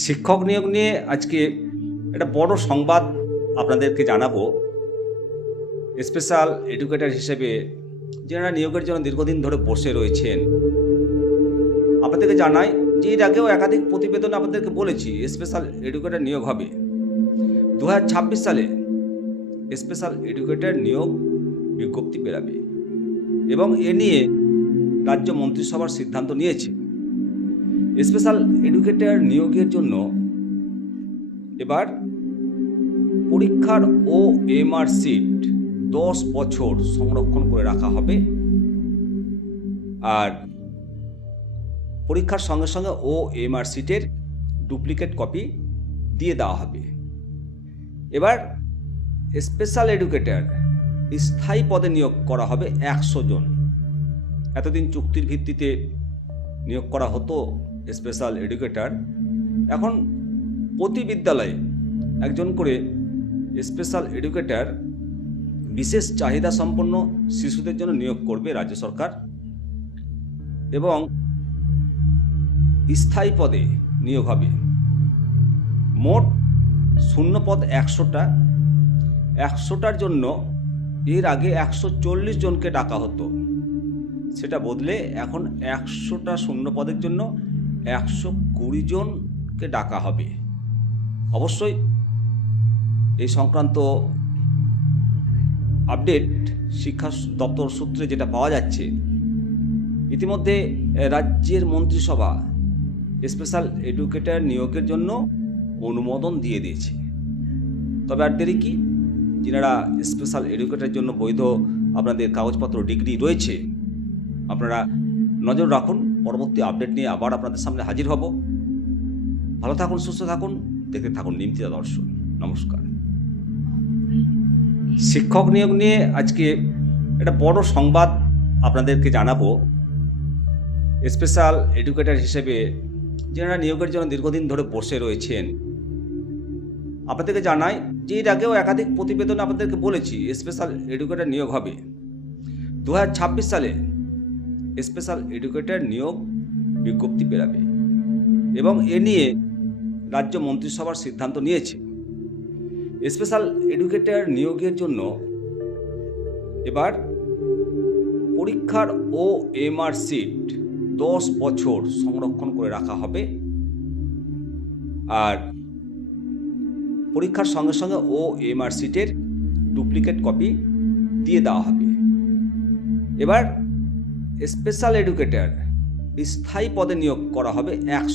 শিক্ষক নিয়োগ নিয়ে আজকে একটা বড় সংবাদ আপনাদেরকে জানাবো। স্পেশাল এডুকেটর হিসেবে যারা নিয়োগের জন্য দীর্ঘদিন ধরে বসে রয়েছেন, আপনাদেরকে জানাই যে এর আগেও একাধিক প্রতিবেদনে আপনাদেরকে বলেছি স্পেশাল এডুকেটর নিয়োগ হবে। ২০২৬ সালে স্পেশাল এডুকেটর নিয়োগ বিজ্ঞপ্তি বেরাবে এবং এ নিয়ে রাজ্য মন্ত্রিসভার সিদ্ধান্ত নিয়েছে। স্পেশাল এডুকেটর নিয়োগের জন্য এবার পরীক্ষার OMR সিট 10 বছর সংরক্ষণ করে রাখা হবে, আর পরীক্ষার সঙ্গে সঙ্গে OMR সিটের ডুপ্লিকেট কপি দিয়ে দেওয়া হবে। এবার স্পেশাল এডুকেটর স্থায়ী পদে নিয়োগ করা হবে 100 জন। এতদিন চুক্তির ভিত্তিতে নিয়োগ করা হতো স্পেশাল এডুকেটর, এখন প্রতি বিদ্যালয়ে একজন করে স্পেশাল এডুকেটর বিশেষ চাহিদা সম্পন্ন শিশুদের জন্য নিয়োগ করবে রাজ্য সরকার, এবং স্থায়ী পদে নিয়োগ হবে। মোট শূন্য পদ 100টা। 100টার জন্য এর আগে 140 জনকে ডাকা হতো, সেটা বদলে এখন 100টা শূন্য পদের জন্য 120 জনকে ডাকা হবে। অবশ্যই এই সংক্রান্ত আপডেট শিক্ষা দপ্তর সূত্রে যেটা পাওয়া যাচ্ছে, ইতিমধ্যে রাজ্যের মন্ত্রিসভা স্পেশাল এডুকেটর নিয়োগের জন্য অনুমোদন দিয়ে দিয়েছে। তবে আর দেরি কি, যারা স্পেশাল এডুকেটরের জন্য বৈধ আপনাদের কাগজপত্র ডিগ্রি রয়েছে, আপনারা নজর রাখুন। পরবর্তী আপডেট নিয়ে আবার আপনাদের সামনে হাজির হব। ভালো থাকুন, সুস্থ থাকুন, দেখতে থাকুন নিমতিদা দর্শন। নমস্কার। শিক্ষক নিয়োগ নিয়ে আজকে একটা বড় সংবাদ আপনাদেরকে জানাবো। স্পেশাল এডুকেটর হিসেবে যারা নিয়োগের জন্য দীর্ঘদিন ধরে বসে রয়েছেন, আপনাদেরকে জানাই যে এর আগেও একাধিক প্রতিবেদনে আপনাদেরকে বলেছি স্পেশাল এডুকেটর নিয়োগ হবে। ২০২৬ সালে স্পেশাল এডুকেটর নিয়োগ বিজ্ঞপ্তি বেরাবে এবং এ নিয়ে রাজ্য মন্ত্রিসভার সিদ্ধান্ত নিয়েছে। স্পেশাল এডুকেটর নিয়োগের জন্য এবার পরীক্ষার OMR সিট 10 বছর সংরক্ষণ করে রাখা হবে, আর পরীক্ষার সঙ্গে সঙ্গে OMR সিটের ডুপ্লিকেট কপি দিয়ে দেওয়া হবে। এবার স্পেশাল এডুকেটর স্থায়ী পদে নিয়োগ করা হবে 100